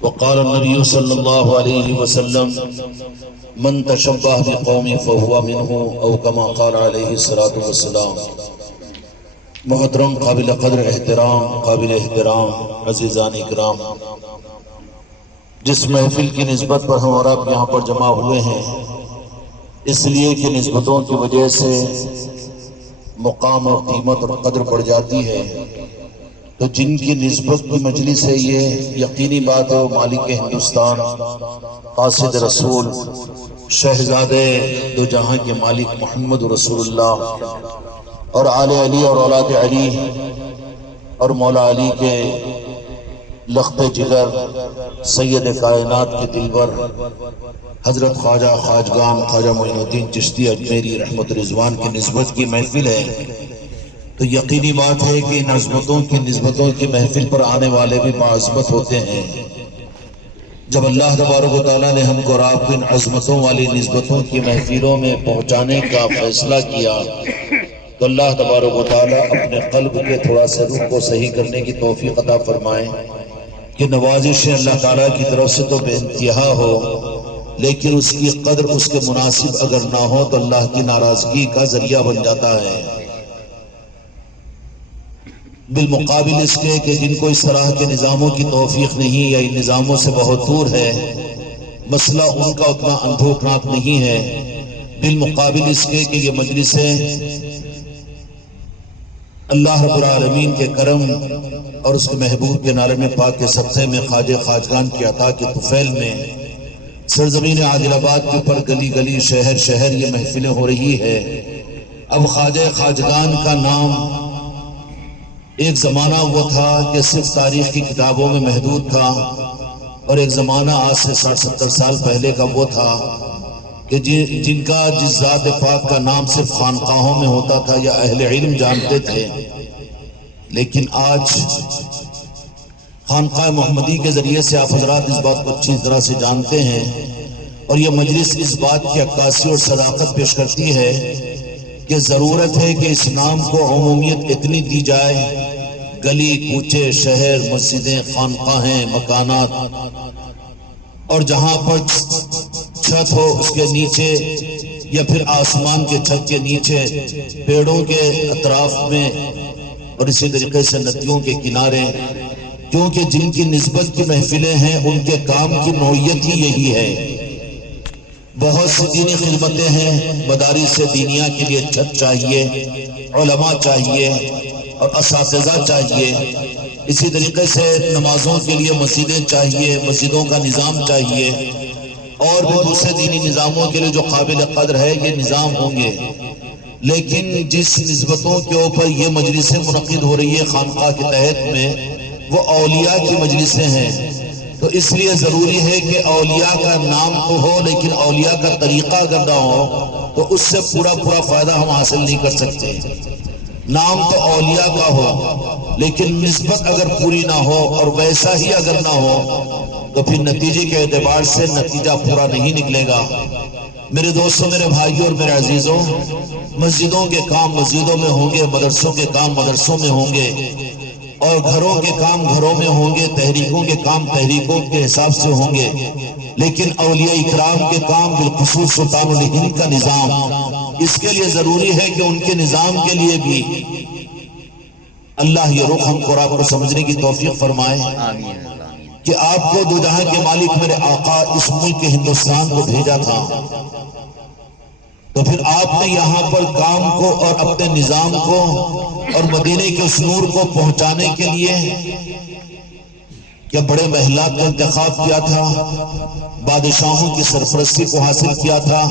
وقال النبي صلى الله عليه وسلم من تشبه بقوم فهو منه او كما قال عليه الصلاة والسلام۔ محترم، قابل قدر احترام، قابل احترام عزیزان اکرام، جس محفل کی نسبت پر ہم اور آپ یہاں پر جمع ہوئے ہیں، اس لیے کہ نسبتوں کی وجہ سے مقام اور قیمت اور قدر بڑھ جاتی ہے، تو جن کی نسبت کی مجلس ہے یہ یقینی بات ہے وہ مالک ہندوستان، قاصد رسول، شہزادے دو جہاں کے مالک محمد رسول اللہ اور آل علی اور اولاد علی اور مولا علی کے لخت جگر سید کائنات کے دلبر حضرت خواجہ خواجگان خواجہ معین الدین چشتی اجمیری رحمت رضوان کی نسبت کی محفل ہے، تو یقینی بات ہے کہ ان نسبتوں کی محفل پر آنے والے بھی باعظمت ہوتے ہیں۔ جب اللہ تبارک و تعالیٰ نے ہم کو اور آپ کو ان عظمتوں والی نسبتوں کی محفلوں میں پہنچانے کا فیصلہ کیا، تو اللہ تبارک و تعالیٰ اپنے قلب کے تھوڑا سا روح کو صحیح کرنے کی توفیق عطا فرمائیں کہ نوازش اللہ تعالیٰ کی طرف سے تو بے انتہا ہو، لیکن اس کی قدر اس کے مناسب اگر نہ ہو تو اللہ کی ناراضگی کا ذریعہ بن جاتا ہے۔ بالمقابل اس کے کہ جن کو اس طرح کے نظاموں کی توفیق نہیں یا ان نظاموں سے بہت دور ہے، مسئلہ ان کا اتنا اندھوکناک نہیں ہے، بالمقابل اس کے کہ یہ مجلسیں اللہ رب العالمین کے کرم اور اس کے محبوب کے نعلم پاک کے صدقے میں خواجہ خواجگان کی عطا کے طفیل میں سرزمین عادل آباد کے اوپر گلی گلی شہر شہر یہ محفلیں ہو رہی ہے۔ اب خواجہ خواجگان کا نام ایک زمانہ وہ تھا کہ صرف تاریخ کی کتابوں میں محدود تھا، اور ایک زمانہ آج سے 60-70 سال پہلے کا وہ تھا کہ جن کا جس ذات پاک کا نام صرف خانقاہوں میں ہوتا تھا یا اہل علم جانتے تھے، لیکن آج خانقاہ محمدی کے ذریعے سے آپ حضرات اس بات کو اچھی طرح سے جانتے ہیں، اور یہ مجلس اس بات کی عکاسی اور صداقت پیش کرتی ہے کہ ضرورت ہے کہ اس نام کو عمومیت اتنی دی جائے، گلی کوچے شہر مسجدیں خانقاہیں مکانات، اور جہاں پر چھت ہو اس کے نیچے یا پھر آسمان کے چھت کے نیچے پیڑوں کے اطراف میں، اور اسی طریقے سے ندیوں کے کنارے، کیونکہ جن کی نسبت کی محفلیں ہیں ان کے کام کی نوعیت ہی یہی ہے۔ بہت سی دینی خدمتیں ہیں، مدارس دینیہ کے لیے چھت چاہیے، علماء چاہیے اور اساتذہ چاہیے، اسی طریقے سے نمازوں کے لیے مسجدیں چاہیے، مسجدوں کا نظام چاہیے، اور بھی دوسرے دینی نظاموں کے لیے جو قابل قدر ہے یہ نظام ہوں گے، لیکن جس نسبتوں کے اوپر یہ مجلسیں منعقد ہو رہی ہے خانقاہ کے تحت میں، وہ اولیاء کی مجلسیں ہیں، تو اس لیے ضروری ہے کہ اولیاء کا نام تو ہو، لیکن اولیاء کا طریقہ اگر نہ ہو تو اس سے پورا فائدہ ہم حاصل نہیں کر سکتے۔ نام تو اولیاء کا ہو، لیکن نسبت اگر پوری نہ ہو اور ویسا ہی اگر نہ ہو تو پھر نتیجے کے اعتبار سے نتیجہ پورا نہیں نکلے گا۔ میرے دوستوں، میرے بھائیوں اور میرے عزیزوں، مسجدوں کے کام مسجدوں میں ہوں گے، مدرسوں کے کام مدرسوں میں ہوں گے، اور گھروں کے کام گھروں میں ہوں گے، تحریکوں کے کام تحریکوں کے حساب سے ہوں گے، لیکن اولیاء اکرام کے کام بالخصوص سلطان الہند کا نظام، اس کے لیے ضروری ہے کہ ان کے نظام کے لیے بھی اللہ یہ رخ ہم کو آپ کو سمجھنے کی توفیق فرمائے کہ آپ کو دو جہاں کے مالک میرے آقا اس ملک ہندوستان کو بھیجا تھا، تو پھر آپ نے یہاں پر کام کو اور اپنے نظام کو اور مدینے کے اس نور کو پہنچانے کے لیے کیا بڑے محلات کا انتخاب کیا تھا، بادشاہوں کی سرپرستی کو حاصل کیا تھا،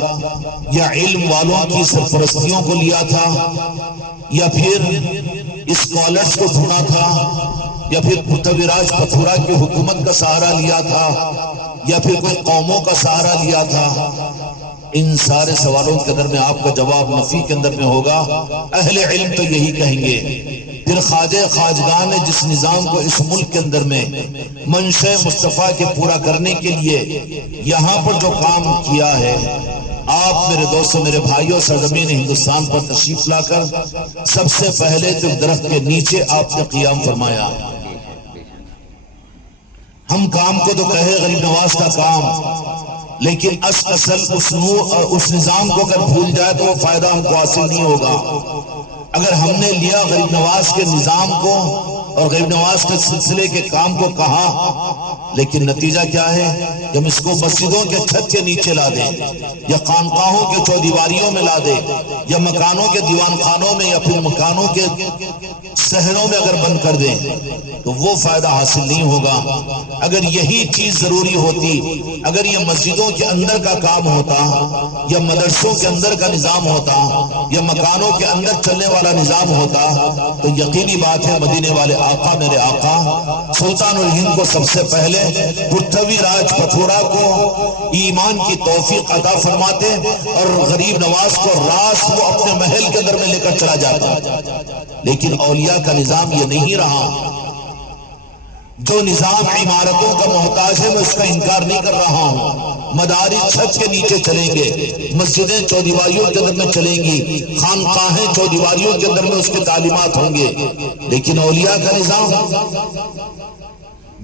یا علم والوں کی سرپرستیوں کو لیا تھا، یا پھر اسکالرز کو ڈھونڈا تھا، یا پھر پرتھوی راج پتھورا کی حکومت کا سہارا لیا تھا، یا پھر کوئی قوموں کا سہارا لیا تھا؟ ان سارے سوالوں کے اندر میں آپ کا جواب نفی کے اندر میں ہوگا، اہل علم تو یہی کہیں گے۔ پھر خواجہ خواجگان نے جس نظام کو اس ملک کے اندر میں منشأ مصطفیٰ کے پورا کرنے کے لیے یہاں پر جو کام کیا ہے، آپ میرے دوستوں میرے بھائیوں سرزمین ہندوستان پر تشریف لا کر سب سے پہلے تو درخت کے نیچے آپ نے قیام فرمایا۔ ہم ہم کام کو تو کہے غریب نواز کا کام، لیکن اصل اس نظام کو اگر بھول جائے تو وہ فائدہ ہم کو حاصل نہیں ہوگا۔ اگر ہم نے لیا غریب نواز کے نظام کو اور غریب نواز کے سلسلے کے کام کو کہا، لیکن نتیجہ کیا ہے کہ ہم اس کو مسجدوں کے چھت کے نیچے لا دیں، یا خانقاہوں کے چودیواریوں میں لا دیں، یا مکانوں کے دیوان خانوں میں، یا پھر مکانوں کے شہروں میں اگر بند کر دیں تو وہ فائدہ حاصل نہیں ہوگا۔ اگر یہی چیز ضروری ہوتی، اگر یہ مسجدوں کے اندر کا کام ہوتا، یا مدرسوں کے اندر کا نظام ہوتا، یا مکانوں کے اندر چلنے والا نظام ہوتا، تو یقینی بات ہے مدینے والے آقا، میرے آقا سلطان الہند کو سب سے پہلے پرتھوی راج پتھورا کو ایمان کی توفیق عطا فرماتے، اور غریب نواز کو راست وہ اپنے محل کے اندر میں لے کر چلا جاتا۔ لیکن اولیاء کا نظام یہ نہیں رہا۔ جو نظام عمارتوں کا محتاج ہے میں اس کا انکار نہیں کر رہا ہوں، مدارس چھت کے نیچے چلیں گے، مسجدیں چودیواریوں کے اندر میں چلیں گی، خانقاہیں چودیواریوں کے اندر میں اس کے تعلیمات ہوں گے، لیکن اولیاء کا نظام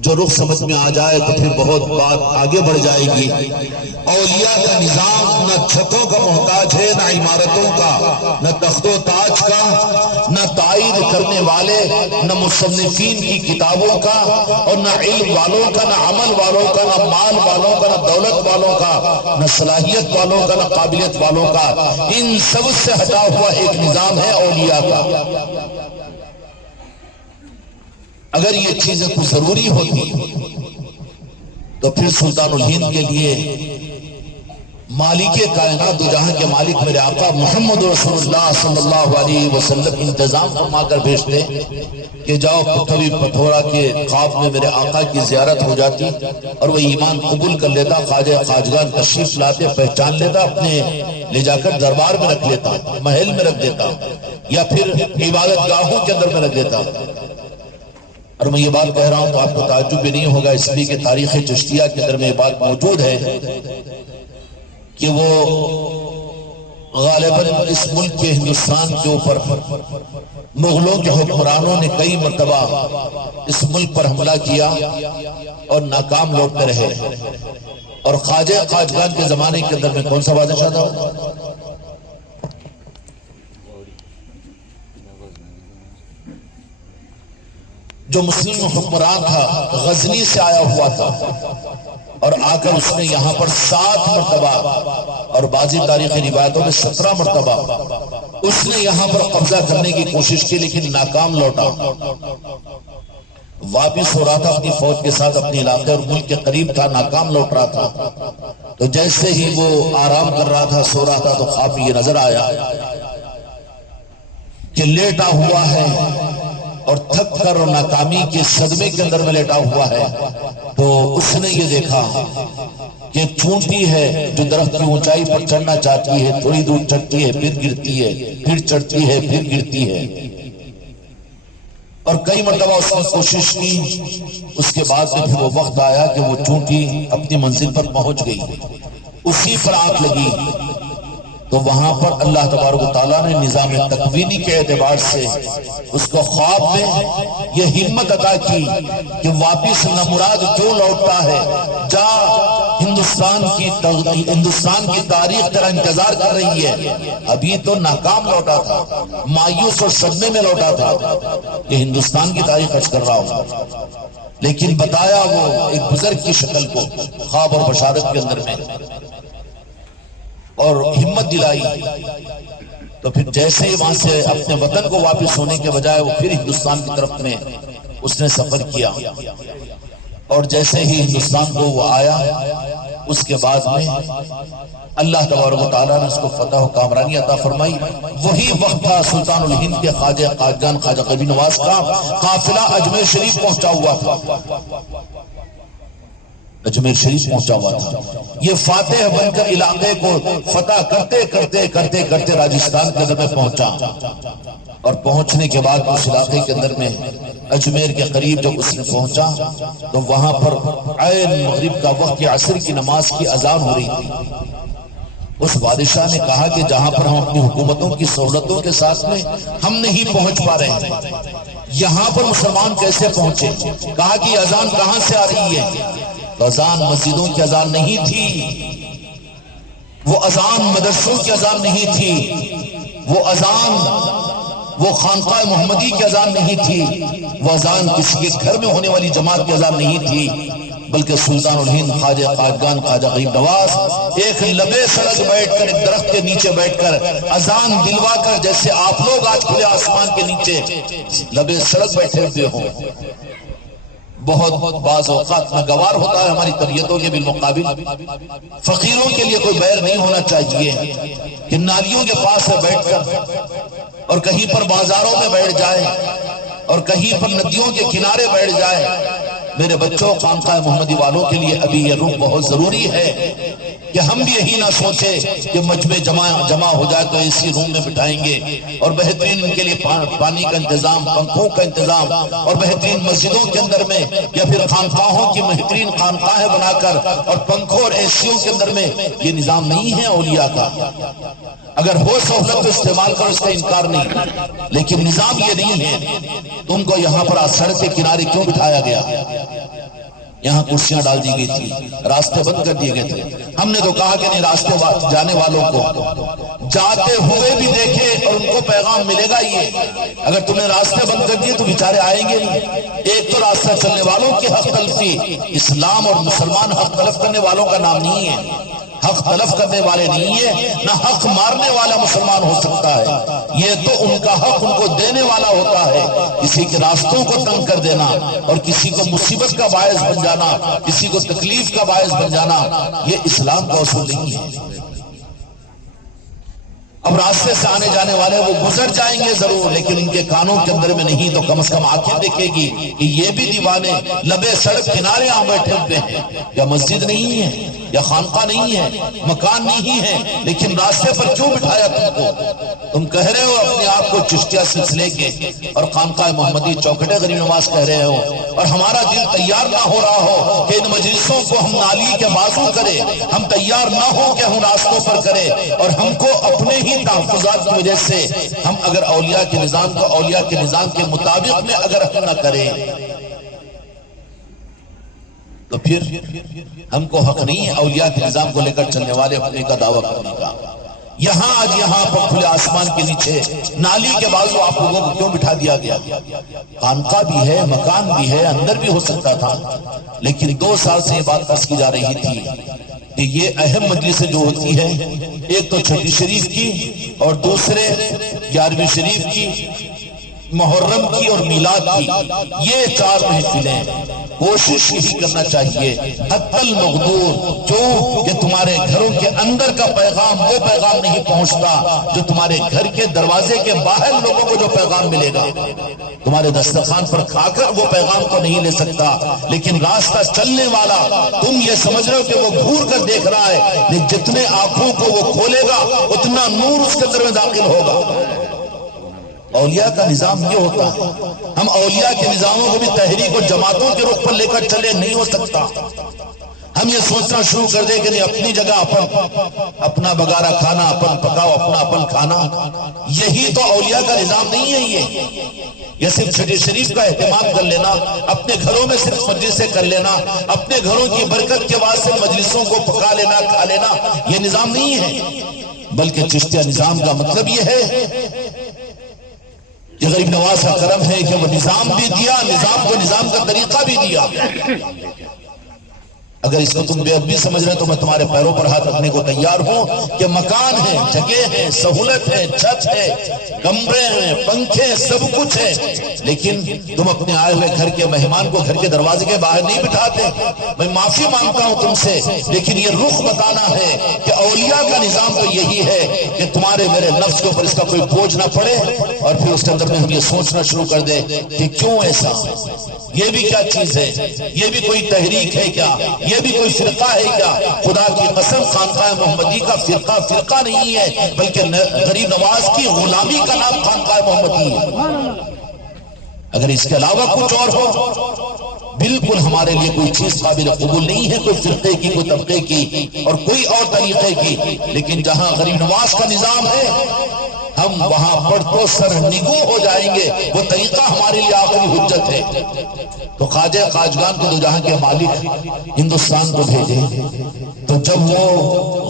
جو رخ سمجھ میں آ جائے تو پھر بہت بات آگے بڑھ جائے گی۔ اولیاء کا نظام نہ چھتوں کا محتاج ہے، نہ عمارتوں کا، نہ تخت و تاج کا، نہ تائید کرنے والے، نہ مصنفین کی کتابوں کا، اور نہ علم والوں کا، نہ عمل والوں کا، نہ مال والوں کا، نہ دولت والوں کا، نہ صلاحیت والوں کا، نہ قابلیت والوں کا۔ ان سب سے ہٹا ہوا ایک نظام ہے اولیاء کا۔ اگر یہ چیزیں کچھ ضروری ہوتی تو پھر سلطان الہند کے لیے مالک کائنات و جہاں کے مالک میرے آقا محمد رسول اللہ صلی اللہ علیہ وسلم انتظام فرما کر بھیجتے کہ جاؤ پرتھوی پتھورا کے خواب میں میرے آقا کی زیارت ہو جاتی، اور وہ ایمان قبول کر لیتا، خواجہ خواجگان تشریف لاتے، پہچان لیتا، اپنے لے جا کر دربار میں رکھ لیتا، محل میں رکھ دیتا، یا پھر عبادت گاہوں کے اندر میں رکھ دیتا۔ اور میں یہ بات کہہ رہا ہوں تو آپ کو تعجب بھی نہیں ہوگا، اس لیے کہ تاریخ چشتیہ کے اندر میں یہ بات موجود ہے کہ وہ غالباً اس ملک کے ہندوستان کے اوپر مغلوں کے حکمرانوں نے کئی مرتبہ اس ملک پر حملہ کیا اور ناکام لوٹتے رہے۔ اور خواجہ خواجگان کے زمانے کے اندر میں کون سا بادشاہ تھا؟ جو مسلم حکمران تھا، غزنی سے آیا ہوا تھا، اور آ کر اس نے یہاں پر 7 مرتبہ اور بعضی تاریخی روایتوں میں 17 مرتبہ اس نے یہاں پر قبضہ کرنے کی کوشش کی، لیکن ناکام لوٹا۔ واپس ہو رہا تھا اپنی فوج کے ساتھ اپنے علاقے اور ملک کے قریب تھا، ناکام لوٹ رہا تھا۔ تو جیسے ہی وہ آرام کر رہا تھا، سو رہا تھا، تو خواب میں یہ نظر آیا کہ لیٹا ہوا ہے اور تھک کر اور ناکامی کے صدمے کے اندر میں لیٹا ہوا ہے۔ تو اس نے یہ دیکھا کہ ایک چونٹی ہے جو درخت کی اونچائی پر چڑھنا چاہتی ہے، تھوڑی دور چڑھتی ہے، پھر گرتی ہے، پھر چڑھتی ہے، پھر گرتی ہے، اور کئی مرتبہ اس نے کوشش کی۔ اس کے بعد میں پھر وہ وقت آیا کہ وہ چونٹی اپنی منزل پر پہنچ گئی، اسی پر آنکھ لگی۔ تو وہاں پر اللہ تبارک و تعالیٰ نے نظام تکوینی کے اعتبار سے اس کو خواب میں یہ ہمت عطا کی کہ واپس نامراد کیوں لوٹتا ہے، جا ہندوستان کی تاریخ تیرا انتظار کر رہی ہے۔ ابھی تو ناکام لوٹا تھا، مایوس اور صدمے میں لوٹا تھا، کہ ہندوستان کی تاریخ عرض کر رہا ہوں، لیکن بتایا وہ ایک بزرگ کی شکل کو خواب اور بشارت کے اندر میں، اور ہمت دلائی۔ تو پھر جیسے ہی وہاں سے اپنے وطن کو واپس ہونے کے بجائے وہ پھر ہندوستان کی طرف میں اس نے سفر کیا، اور جیسے ہی ہندوستان کو وہ آیا، اس کے بعد میں اللہ تبارک و تعالیٰ نے اس کو فتح و کامرانی عطا فرمائی۔ وہی وقت تھا سلطان الہند کے خواجہ خواجگان خواجہ غریب نواز کا قافلہ اجمیر شریف پہنچا ہوا تھا، اجمیر شریف پہنچا ہوا تھا۔ یہ فاتح بن کر علاقے کو فتح کرتے کرتے کرتے کرتے راجستھان کے اندر میں پہنچا، اور پہنچنے کے بعد اس علاقے کے اندر میں اجمیر کے قریب جب اس نے پہنچا تو وہاں پر عین مغرب کا وقت، عصر کی نماز کی اذان ہو رہی تھی۔ اس بادشاہ نے کہا کہ جہاں پر ہم اپنی حکومتوں کی سہولتوں کے ساتھ میں ہم نہیں پہنچ پا رہے ہیں، یہاں پر مسلمان کیسے پہنچے؟ کہا کہ اذان کہاں سے آ رہی ہے؟ تو اذان مسجدوں کی اذان نہیں تھی، وہ اذان مدرسوں کی اذان نہیں تھی، وہ اذان وہ خانقاہ محمدی کی اذان نہیں تھی، وہ اذان کسی کے گھر میں ہونے والی جماعت کی اذان نہیں تھی، بلکہ سلطان الہند خواجہ قائدگان خواجہ غریب نواز ایک لبے سڑک بیٹھ کر، ایک درخت کے نیچے بیٹھ کر اذان دلوا کر، جیسے آپ لوگ آج کھلے آسمان کے نیچے لبے سڑک بیٹھے ہوئے ہوں، بہت بعض اوقات ناگوار ہوتا ہے ہماری طبیعتوں کے بالمقابل۔ فقیروں کے لیے کوئی بیر نہیں ہونا چاہیے کہ نالیوں کے پاس بیٹھ کر اور کہیں پر بازاروں میں بیٹھ جائے اور کہیں پر ندیوں کے کنارے بیٹھ جائے۔ میرے بچوں، خانقاہ محمدی والوں کے لیے ابھی یہ رخ بہت ضروری ہے کہ ہم بھی یہی نہ سوچیں کہ مجمع جمع ہو جائے تو اسی روم میں بٹھائیں گے اور بہترین ان کے لیے پانی کا انتظام، پنکھوں کا انتظام اور بہترین مسجدوں کے اندر میں یا پھر خانقاہوں کی بہترین خانقاہیں بنا کر اور پنکھوں اور ایسیوں کے اندر میں، یہ نظام نہیں ہے اولیاء کا۔ اگر ہو سہولت تو استعمال کرو، اس کا انکار نہیں، لیکن نظام یہ نہیں ہے۔ تم کو یہاں پر سڑک کے کنارے کیوں بٹھایا گیا؟ یہاں کرسیاں ڈال دی گئی تھی، راستے بند کر دیے گئے تھے۔ ہم نے تو کہا کہ نہیں، راستے جانے والوں کو جاتے ہوئے بھی دیکھے اور ان کو پیغام ملے گا یہ۔ اگر تم نے راستے بند کر دیے تو بیچارے آئیں گے نہیں۔ ایک تو راستہ چلنے والوں کی حق تلفی، اسلام اور مسلمان حق تلف کرنے والوں کا نام نہیں ہے، حق تلف کرنے والے نہیں ہے، نہ حق مارنے والا مسلمان ہو سکتا ہے۔ یہ تو ان کا حق ان کو دینے والا ہوتا ہے۔ کسی کے راستوں کو تنگ کر دینا اور کسی کو مصیبت کا باعث بن جانا، کسی کو تکلیف کا باعث بن جانا، یہ اسلام کا اصول نہیں ہے۔ اب راستے سے آنے جانے والے وہ گزر جائیں گے ضرور، لیکن ان کے کانوں کے اندر میں نہیں تو کم از کم آنکھیں دیکھے گی کہ یہ بھی دیوانے لبے سڑک کنارے یہاں بیٹھے ہوئے ہیں۔ یا مسجد نہیں ہے، یا خانقاہ نہیں ہے، مکان نہیں ہے، لیکن راستے پر کیوں بٹھایا تم کو؟ تم کہہ رہے ہو اپنے آپ کو چشتیہ سلسلے کے اور خانقاہ محمدی چوکھٹے غریب نواز کہہ رہے ہو، اور ہمارا دل تیار نہ ہو رہا ہو کہ ان مجلسوں کو ہم نالی کے بازو کرے، ہم تیار نہ ہو کہ ہم راستوں پر کرے، اور ہم کو اپنے ہی تحفظات کی وجہ سے ہم اگر اولیاء کے نظام کو اولیاء کے نظام کے مطابق میں اگر ہم نہ کریں تو پھر ہم کو حق نہیں ہے اولیاء کے نظام کو لے کر چلنے والے ہونے کا دعویٰ کرنے کا۔ یہاں پر کھلے آسمان کے نیچے نالی کے بازو آپ لوگوں کو کیوں بٹھا دیا گیا؟ خانقاہ بھی ہے، مکان بھی ہے، اندر بھی ہو سکتا تھا، لیکن 2 سال سے یہ بات عرض کی جا رہی تھی کہ یہ اہم مجلسیں جو ہوتی ہیں، ایک تو چھٹی شریف کی اور دوسرے 11ویں شریف کی، محرم کی اور میلاد کی، یہ 4 محفلیں کوشش یہی کرنا چاہیے حتی المقدور، کیوں کہ تمہارے گھروں کے اندر کا پیغام وہ پیغام نہیں پہنچتا جو تمہارے گھر کے دروازے کے باہر لوگوں کو جو پیغام ملے گا۔ تمہارے دسترخوان پر کھا کر وہ پیغام کو نہیں لے سکتا، لیکن راستہ چلنے والا تم یہ سمجھ رہے ہو کہ وہ گھور کر دیکھ رہا ہے، لیکن جتنے آنکھوں کو وہ کھولے گا اتنا نور اس کے اندر میں داخل ہوگا۔ اولیاء کا نظام یہ ہوتا ہے، ہم اولیاء کے نظاموں کو بھی تحریک اور جماعتوں کے رخ پر لے کر چلے نہیں ہو سکتا۔ ہم یہ سوچنا شروع کر دیں کہ نہیں اپنی جگہ اپنا بگارہ کھانا، اپن پکاؤ اپنا کھانا، یہی تو اولیاء کا نظام نہیں ہے۔ یہ صرف چھٹی شریف کا اہتمام کر لینا، اپنے گھروں میں صرف مجلسیں کر لینا، اپنے گھروں کی برکت کے واسطے مجلسوں کو پکا لینا کھا لینا، یہ نظام نہیں ہے، بلکہ چشتیہ نظام کا مطلب یہ ہے کہ غریب نواز کا کرم ہے کہ وہ نظام بھی دیا، نظام کو نظام کا طریقہ بھی دیا۔ اگر اس کو تم بے ادبی سمجھ رہے تو میں تمہارے پیروں پر ہاتھ رکھنے کو تیار ہوں کہ مکان ہے، جگہ ہے، سہولت ہے، چھت ہے، کمرے ہیں، پنکھے، سب کچھ ہے، لیکن تم اپنے آئے ہوئے گھر کے مہمان کو گھر کے دروازے کے باہر نہیں بٹھاتے۔ میں معافی مانگتا ہوں تم سے، لیکن یہ رخ بتانا ہے کہ اولیاء کا نظام تو یہی ہے کہ تمہارے میرے نفس کے اوپر اس کا کوئی بوجھ نہ پڑے، اور پھر اس کے اندر میں ہم یہ سوچنا شروع کر دیں کہ کیوں ایسا، یہ بھی کیا چیز ہے، یہ بھی کوئی تحریک ہے کیا، یہ بھی کوئی فرقہ ہے کیا؟ خدا کی قسم خانقاہ محمدی کا فرقہ نہیں ہے، بلکہ غریب نواز کی غلامی کا نام خانقاہ محمدی ہے۔ اگر اس کے علاوہ کچھ اور ہو، بالکل ہمارے لیے کوئی چیز قابل قبول نہیں ہے، کوئی فرقے کی، کوئی طبقے کی اور کوئی اور طریقے کی، لیکن جہاں غریب نواز کا نظام ہے، ہم وہاں پر تو سرنگو ہو جائیں گے، وہ طریقہ ہمارے لیے آخری حجت ہے۔ تو خواجہ خواجگان کو دو جہاں کے مالک ہندوستان کو بھیجے، تو جب وہ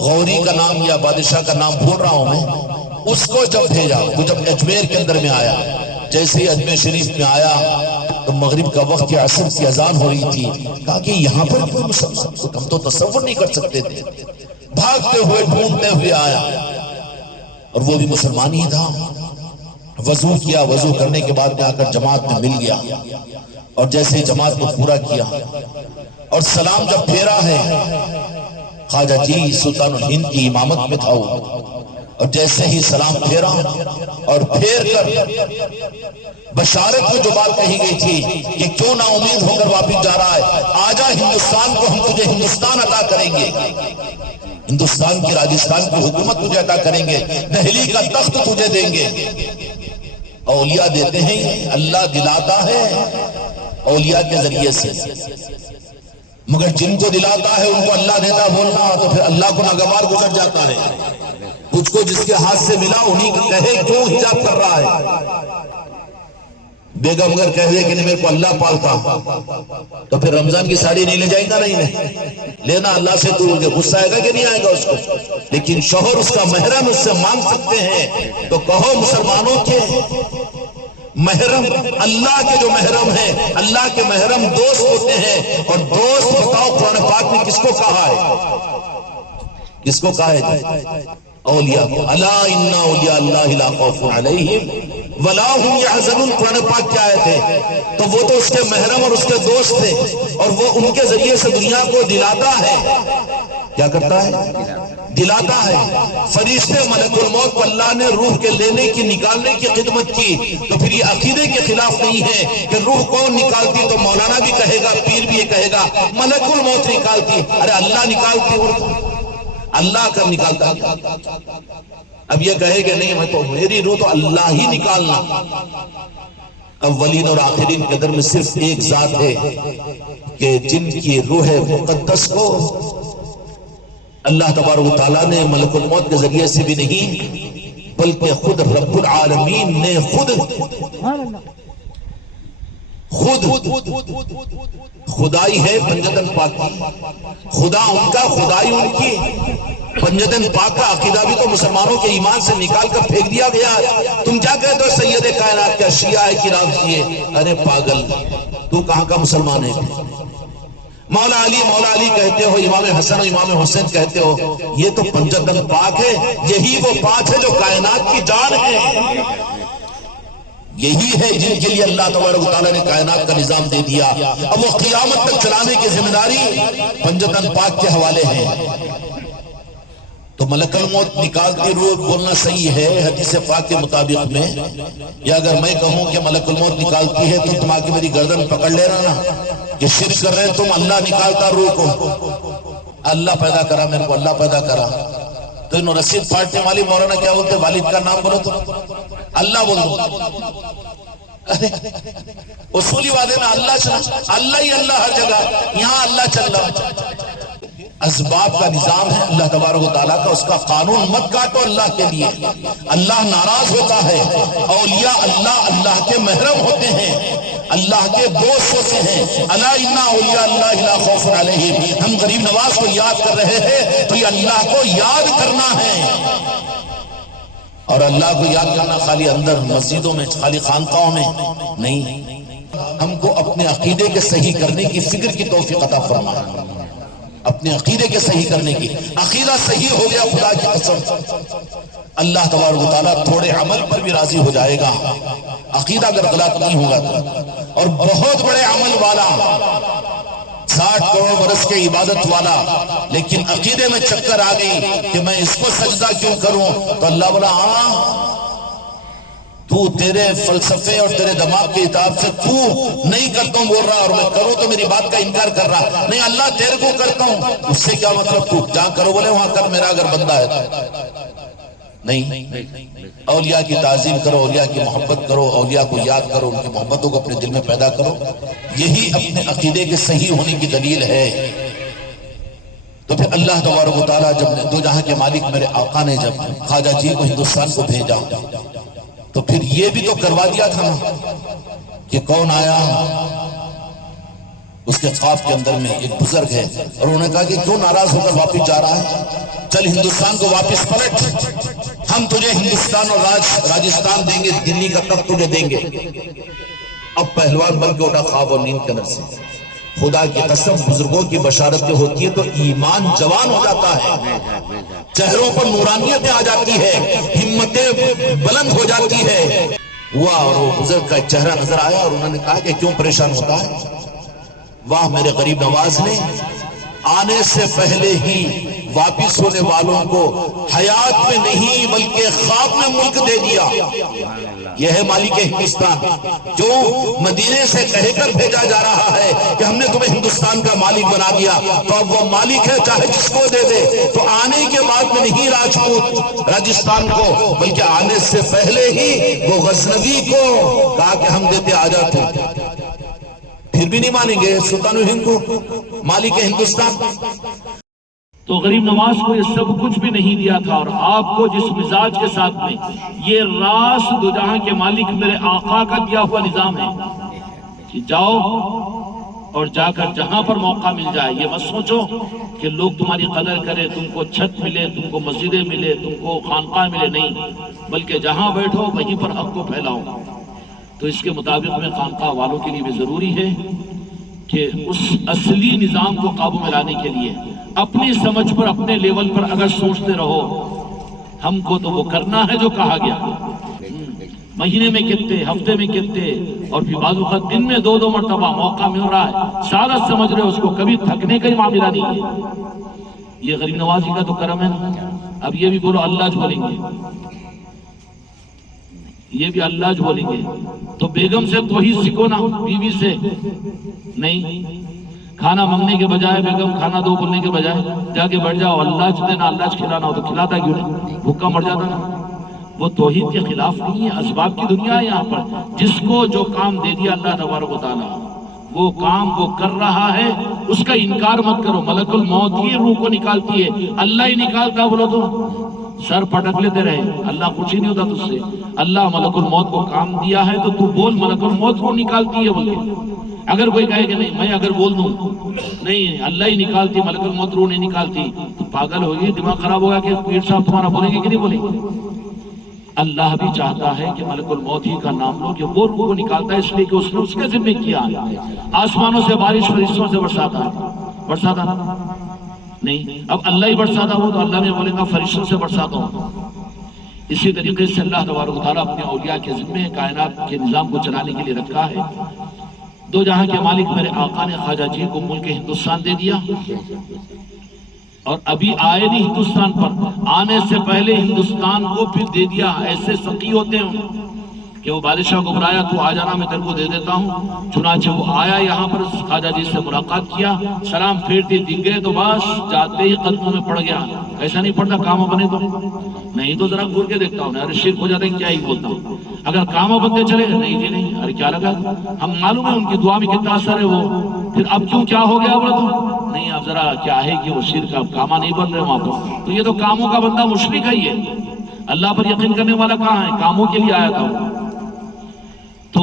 غوری کا نام یا بادشاہ کا نام بھول رہا ہوں میں، اس کو جب بھیجا، وہ جب اجمیر کے اندر میں آیا، جیسے ہی اجمیر شریف میں آیا تو مغرب کا وقت عصر کی اذان ہو رہی تھی، کہا کہ یہاں پر کوئی مسلمان، ہم تو تصور نہیں کر سکتے تھے، بھاگتے ہوئے ڈھونڈتے ہوئے آیا، اور وہ بھی مسلمان ہی تھا۔ وضو کیا، وضو کرنے کے بعد میں آ کر جماعت میں مل گیا، اور جیسے ہی جماعت کو پورا کیا اور سلام جب پھیرا ہے، خواجہ جی سلطان الہند کی امامت میں تھا وہ، اور جیسے ہی سلام پھیرا اور پھیر کر بشارت میں جو بات کہی گئی تھی کہ کیوں نا امید ہو کر واپس جا رہا ہے، آجا ہندوستان کو، ہم تجھے ہندوستان عطا کریں گے، ہندوستان کی راجستھان کی حکومت تجھے عطا کریں گے، دہلی کا تخت تجھے دیں گے۔ اولیاء دیتے ہیں، اللہ دلاتا ہے اولیاء کے ذریعے سے، مگر جن کو دلاتا ہے ان کو اللہ دیتا بولنا، تو پھر اللہ کو ناگوار گزر جاتا ہے۔ کچھ کو جس کے ہاتھ سے ملا انہی کو کہے کیوں حجاب کر رہا ہے۔ بیگم اگر کہہ دے کہ نہیں میرے کو اللہ پالتا، تو پھر رمضان کی ساڑی نہیں لے جائیں گا، نہیں لینا، اللہ سے تو غصہ آئے گا کہ نہیں آئے گا اس کو، لیکن شوہر اس کا محرم اس سے مانگ سکتے ہیں۔ تو کہو مسلمانوں کے محرم اللہ کے جو محرم ہیں، اللہ کے محرم دوست ہوتے ہیں، اور دوست بتاؤ قرآن پاک میں کس کو کہا ہے؟ کس کو کہا ہے؟ اولیاء کو۔ الا ان اولیاء اللہ لا خوف علیہم ولا هم يحزنون، قرآن پاک کیا آیت ہے؟ تو وہ تو اس کے محرم اور اس کے دوست تھے، اور وہ ان کے ذریعے سے دنیا کو دلاتا ہے۔ کیا کرتا ہے؟ دلاتا ہے۔ فرشتے ملک الموت کو اللہ نے روح کے لینے کی، نکالنے کی خدمت کی، تو پھر یہ عقیدے کے خلاف نہیں ہے کہ روح کون نکالتی، تو مولانا بھی کہے گا، پیر بھی یہ کہے گا ملک الموت نکالتی، ارے اللہ نکالتی، اور اللہ کر نکالتا۔ اب یہ کہے کہ نہیں، میں تو میری روح تو اللہ ہی نکالنا۔ اولین اور آخرین کے در میں صرف ایک ذات ہے کہ جن کی روح مقدس کو اللہ تبارک و تعالیٰ نے ملک الموت کے ذریعے سے بھی نہیں، بلکہ خود رب العالمین نے خود خدائی ہے پنجتن پاک کی، خدا ان کا، خدائی ان کی۔ پنجتن پاک کا عقیدہ بھی تو مسلمانوں کے ایمان سے نکال کر پھینک دیا گیا۔ تم کیا کہتے ہو سید کائنات کیا شیعہ ہے کہ رافضی ہے؟ ارے پاگل، تو کہاں کا مسلمان ہے؟ مولا علی کہتے ہو، امام حسن و امام حسین کہتے ہو، یہ تو پنجتن پاک ہے، یہی وہ پاک ہے جو کائنات کی جان ہے، یہی ہے جن کے لیے اللہ تبارک و تعالیٰ نے کائنات کا نظام دے دیا۔ اب وہ قیامت تک چلانے کی ذمہ داری پنجتن پاک کے حوالے ہے۔ تو ملک الموت نکالتی روح بولنا صحیح ہے حدیث پاک کے مطابق میں، یا اگر میں کہوں کہ ملک الموت نکالتی ہے تو تم آ کے میری گردن پکڑ لے رہا نا کہ شرک کر رہے تم، اللہ نکالتا روح کو، اللہ پیدا کرا میرے کو، اللہ پیدا کرا۔ تو انہوں رسید پھاٹنے والی مولانا کیا بولتے؟ والد کا نام بولو تو اللہ بول دو۔ اصولی بات ہے نا، اللہ چلا، اللہ ہی اللہ ہر جگہ، یہاں اللہ چل رہا۔ اسباب کا نظام ہے اللہ تبارک و تعالیٰ کا، اس کا قانون مت کاٹو اللہ کے لیے، اللہ ناراض ہوتا ہے۔ اولیاء اللہ کے محرم ہوتے ہیں، اللہ کے دوست ہوتے ہیں۔ الا ان اولیاء اللہ لا خوف علیہم، ہم غریب نواز کو یاد کر رہے ہیں تو یہ اللہ کو یاد کرنا ہے، اور اللہ کو یاد کرنا خالی اندر مسجدوں میں، خالی خانقاہوں میں نہیں۔ ہم کو اپنے عقیدے کے صحیح کرنے کی فکر کی توفیق عطا فرمائے، اپنے عقیدے کے صحیح کرنے کی۔ عقیدہ صحیح ہو گیا خدا کی قسم اللہ تبارک و تعالیٰ تھوڑے عمل پر بھی راضی ہو جائے گا، عقیدہ اگر غلط نہیں ہوگا تو۔ اور بہت بڑے عمل والا، 60 کروڑ برس کے عبادت والا، لیکن عقیدے میں چکر آ گئی کہ میں اس کو سجدہ کیوں کروں، تو اللہ بولا ہاں تو تیرے فلسفے اور تیرے دماغ کے حساب سے تو نہیں کرتا ہوں بول رہا، اور میں کروں تو میری بات کا انکار کر رہا، نہیں اللہ تیرے کو کرتا ہوں، اس سے کیا مطلب؟ تو جہاں کرو بولے وہاں کر، میرا اگر بندہ ہے نہیں۔ اولیاء کی تعظیم کرو، اولیاء کی محبت کرو، اولیاء کو یاد کرو، ان کی محبتوں کو اپنے دل میں پیدا کرو، یہی اپنے عقیدے کے صحیح ہونے کی دلیل ہے۔ تو پھر اللہ تبارک و تعالیٰ جب دو جہاں کے مالک میرے آقا نے جب خواجہ جی کو ہندوستان کو بھیجا، تو پھر یہ بھی تو کروا دیا تھا نا کہ کون آیا اس کے خواب کے اندر میں ایک بزرگ ہے اور انہوں نے کہا کہ کیوں ناراض ہو کر واپس جا رہا ہے، چل ہندوستان کو واپس پلٹ، ہم تجھے ہندوستان اور راجستھان دیں گے، دلی کا تخت تجھے دیں گے۔ اب پہلوان بن کے اٹھا خواب اور نیند کے اندر سے۔ خدا کی قسم بزرگوں کی بشارت جو ہوتی ہے تو ایمان جوان ہو جاتا ہے، چہروں پر نورانیتیں آ جاتی ہے، ہمتیں بلند ہو جاتی ہے۔ ہوا اور وہ بزرگ کا چہرہ نظر آیا اور انہوں نے کہا کہ کیوں پریشان ہوتا ہے؟ واہ میرے غریب نواز نے آنے سے پہلے ہی واپس ہونے والوں کو حیات میں نہیں بلکہ خواب میں ملک دے دیا۔ یہ ہے مالک ہندوستان جو مدینے سے کہہ کر بھیجا جا رہا ہے کہ ہم نے تمہیں ہندوستان کا مالک بنا دیا، تو اب وہ مالک ہے چاہے جس کو دے دے۔ تو آنے کے بعد میں نہیں راجپوت راجستھان کو، بلکہ آنے سے پہلے ہی وہ غزنوی کو کہا کہ ہم دیتے آ جاتے، پھر بھی نہیں مانیں گے سلطان الہند کو، مالک ہندوستان۔ تو غریب نواز کو یہ سب کچھ بھی نہیں دیا تھا، اور آپ کو جس مزاج کے ساتھ میں یہ راس دو جہاں کے مالک میرے آقا کا دیا ہوا نظام ہے کہ جاؤ اور جا کر جہاں پر موقع مل جائے، یہ مت سوچو کہ لوگ تمہاری قدر کریں، تم کو چھت ملے، تم کو مسجدیں ملے، تم کو خانقاہ ملے، نہیں، بلکہ جہاں بیٹھو وہیں پر حق کو پھیلاؤ۔ تو اس کے مطابق میں خانقاہ والوں کے لیے بھی ضروری ہے کہ اس اصلی نظام کو قابو میں لانے کے لیے اپنی سمجھ پر، اپنے لیول پر اگر سوچتے رہو ہم کو تو وہ کرنا ہے جو کہا گیا، مہینے میں کتنے، ہفتے میں کتنے، اور پھر بعض اوقات دن میں 2 مرتبہ موقع مل رہا ہے، سعادت سمجھ رہے ہو اس کو، کبھی تھکنے کا ہی معاملہ نہیں ہے۔ یہ غریب نوازی کا تو کرم ہے نا۔ اب یہ بھی بولو اللہ بولیں گے، یہ بھی اللہ جو بولیں گے، تو بیگم سے تو ہی سیکھو نا، بیوی سے نہیں۔ کھانا مانگنے کے بجائے، بیگم کھانا دو بولنے کے بجائے جا کے بیٹھ جاؤ، اللہ دینا، اللہ کھلانا ہو تو کھلاتا کیوں نہیں، بھوکا مر جاتا نا۔ وہ توحید کے خلاف نہیں ہے، اسباب کی دنیا ہے یہاں پر۔ جس کو جو کام دے دیا اللہ تبارک و تعالیٰ، وہ کام وہ کر رہا ہے، اس کا انکار مت کرو۔ ملک الموت ہی روح کو نکالتی ہے، اللہ ہی نکالتا بولو تو سر پٹک لیتے رہے، اللہ کچھ ہی نہیں ہوتا تجھ سے۔ اللہ ملک الموت کو کام دیا ہے تو تو بول، ملک الموت روح نکالتی ہے بول کے۔ اگر کوئی کہے کہ نہیں میں اگر بول دوں نہیں اللہ ہی نکالتی، ملک الموت روح نہیں نکالتی، تو پاگل ہوگی، دماغ خراب ہوگا کہ پیر صاحب تمہارا بولیں گے کہ نہیں بولیں گے؟ اللہ بھی چاہتا ہے کہ ملک الموت ہی کا نام لو، کہ وہ روح کو نکالتا ہے، اس لیے کہ اس نے اس کے ذمہ کیا ہے۔ آسمانوں سے بارش فرشتوں سے برساتا نہیں، اب اللہ ہی برساتا ہو تو اللہ نے بولے گا فرشتوں سے برساتا ہوں۔ اسی طریقے سے اللہ تبارک و تعالیٰ اپنے اولیاء کے ذمہ کائنات کے نظام کو چلانے کے لیے رکھا ہے۔ 2 جہاں کے مالک میرے آقا نے خواجہ جی کو ملک ہندوستان دے دیا، اور ابھی آئے نہیں ہندوستان پر، آنے سے پہلے ہندوستان کو پھر دے دیا۔ ایسے سخی ہوتے ہیں کہ وہ بادشاہ کو بلایا، تو آ جانا میں تیرے کو دے دیتا ہوں۔ چنانچہ وہ آیا یہاں پر، خواجہ جی سے ملاقات کیا، سلام پھیرتے دکھ گئے تو بس جاتے ہی قدموں میں پڑ گیا۔ ایسا نہیں پڑتا کامہ بنے تو نہیں، تو ذرا گھور کے دیکھتا ہوں، ارے شرک ہو جاتا ہے کیا ہی بولتا ہوں۔ اگر کامہ بنتے چلے نہیں جی نہیں، ارے کیا لگا، ہم معلوم ہے ان کی دعا میں کتنا اثر ہے وہ، پھر اب کیوں کیا ہو گیا بولے تو نہیں، اب ذرا کیا ہے کہ وہ شرک، اب کامہ نہیں بن رہے وہاں پر، تو یہ تو کاموں کا بندہ مشرک ہے۔ یہ اللہ پر یقین کرنے والا کہاں ہے، کاموں کے لیے آیا تھا وہ۔ تو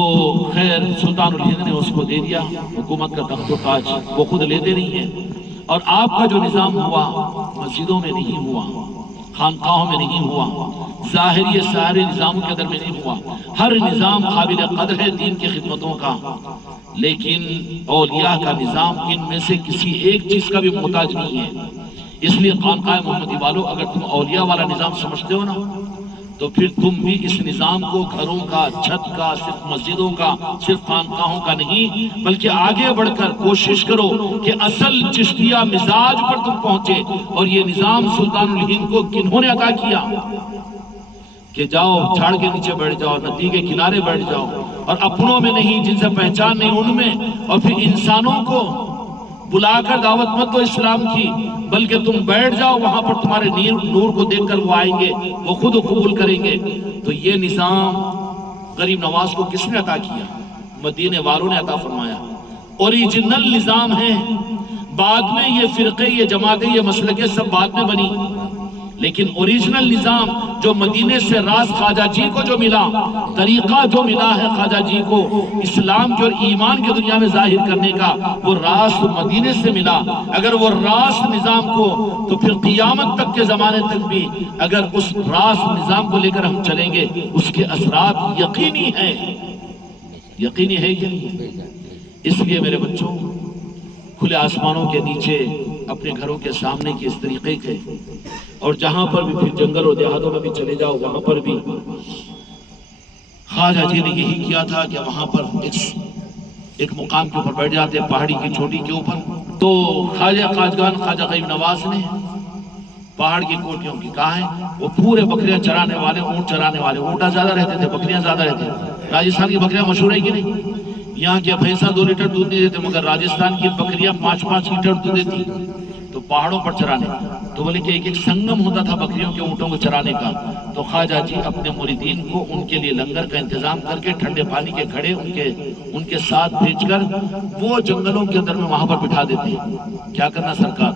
خیر سلطان الہند نے اس کو دے دیا حکومت کا تخت و تاج، وہ خود لیتے نہیں ہیں۔ اور آپ کا جو نظام ہوا مسجدوں میں نہیں ہوا، خانقاہوں میں نہیں ہوا، ظاہری سارے نظاموں کے اندر میں نہیں ہوا۔ ہر نظام قابل قدر ہے دین کی خدمتوں کا، لیکن اولیاء کا نظام ان میں سے کسی ایک چیز کا بھی محتاج نہیں ہے۔ اس لیے خانقاہ محمدی والوں، اگر تم اولیاء والا نظام سمجھتے ہو نا، تو پھر تم بھی اس نظام کو گھروں کا، چھت کا، صرف مسجدوں کا، صرف خانقاہوں کا نہیں، بلکہ آگے بڑھ کر کوشش کرو کہ اصل چشتیہ مزاج پر تم پہنچے۔ اور یہ نظام سلطان الہند کو کنہوں نے عطا کیا کہ جاؤ جھاڑ کے نیچے بیٹھ جاؤ، ندی کے کنارے بیٹھ جاؤ، اور اپنوں میں نہیں، جن سے پہچان نہیں ان میں، اور پھر انسانوں کو بلا کر دعوت مت دو اسلام کی، بلکہ تم بیٹھ جاؤ وہاں پر، تمہارے نور کو دیکھ کر وہ آئیں گے، وہ خود قبول کریں گے۔ تو یہ نظام غریب نواز کو کس نے عطا کیا؟ مدینے والوں نے عطا فرمایا۔ اوریجنل نظام ہے، بعد میں یہ فرقے، یہ جماعتیں، یہ مسلکیں سب بعد میں بنی۔ لیکن اوریجنل نظام جو مدینے سے راز خواجہ جی کو جو ملا، طریقہ جو ملا ہے خواجہ جی کو اسلام کے اور ایمان کے دنیا میں ظاہر کرنے کا، وہ راست مدینے سے ملا۔ اگر وہ راست نظام کو تو پھر قیامت تک کے زمانے تک بھی اگر اس راست نظام کو لے کر ہم چلیں گے، اس کے اثرات یقینی ہیں، یقینی ہے کہ نہیں؟ اس لیے میرے بچوں، کھلے آسمانوں کے نیچے اپنے گھروں کے سامنے کی اس طریقے کے، اور جہاں پر بھی پھر جنگل اور دیہاتوں میں بھی چلے جاؤ، وہاں پر بھی خواجہ جی نے یہی کیا تھا کہ وہاں پر ایک مقام کے اوپر بیٹھ جاتے، پہاڑی کی چوٹی کے اوپر۔ تو خواجہ خواجگان خواجہ غریب نواز نے پہاڑ کی کوٹیوں کی کہا ہے، وہ پورے بکریاں چرانے والے، اونٹ چرانے والے، اونٹا زیادہ رہتے تھے، بکریاں زیادہ رہتے تھے۔ راجستھان کی بکریاں مشہور ہے کہ نہیں؟ یہاں کے بھینسا 2 لیٹر دودھ نہیں دیتے، مگر راجستھان کی بکریاں 5-5 لیٹر دودھ دیتی، تو پہاڑوں پر چرانے۔ تو بولے کہ ایک سنگم ہوتا تھا بکریوں کے اونٹوں کو چرانے کا، تو خواجہ جی اپنے مریدین کو ان کے لیے لنگر کا انتظام کر کے ٹھنڈے پانی کے گھڑے ان کے ساتھ بھیج کر وہ جنگلوں کے اندر میں وہاں پر بٹھا دیتے ہیں۔ کیا کرنا سرکار؟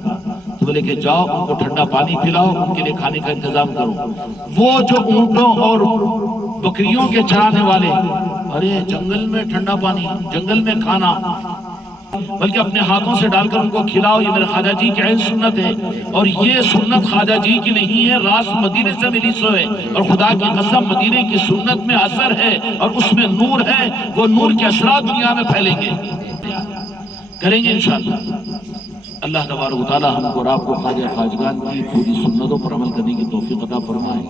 تو بولے کہ جاؤ ان کو ٹھنڈا پانی پلاؤ، ان کے لیے کھانے کا انتظام کرو۔ وہ جو اونٹوں اور بکریوں کے چرانے والے، ارے جنگل میں ٹھنڈا پانی، جنگل میں کھانا، بلکہ اپنے ہاتھوں سے ڈال کر ان کو کھلاؤ، یہ میرے خواجہ جی کی عین سنت ہے۔ اور یہ سنت خواجہ جی کی نہیں ہے، راست مدینے سے ملی سو ہے، اور خدا کی قسم مدینے کی سنت میں اثر ہے اور اس میں نور ہے، وہ نور کے اثرات دنیا میں پھیلیں گے، کریں گے انشاءاللہ۔ اللہ تبارک و تعالی ہم کو اور آپ کو خواجہ خواجگان کی پوری سنتوں پر عمل کرنے کی توفیق عطا فرمائے۔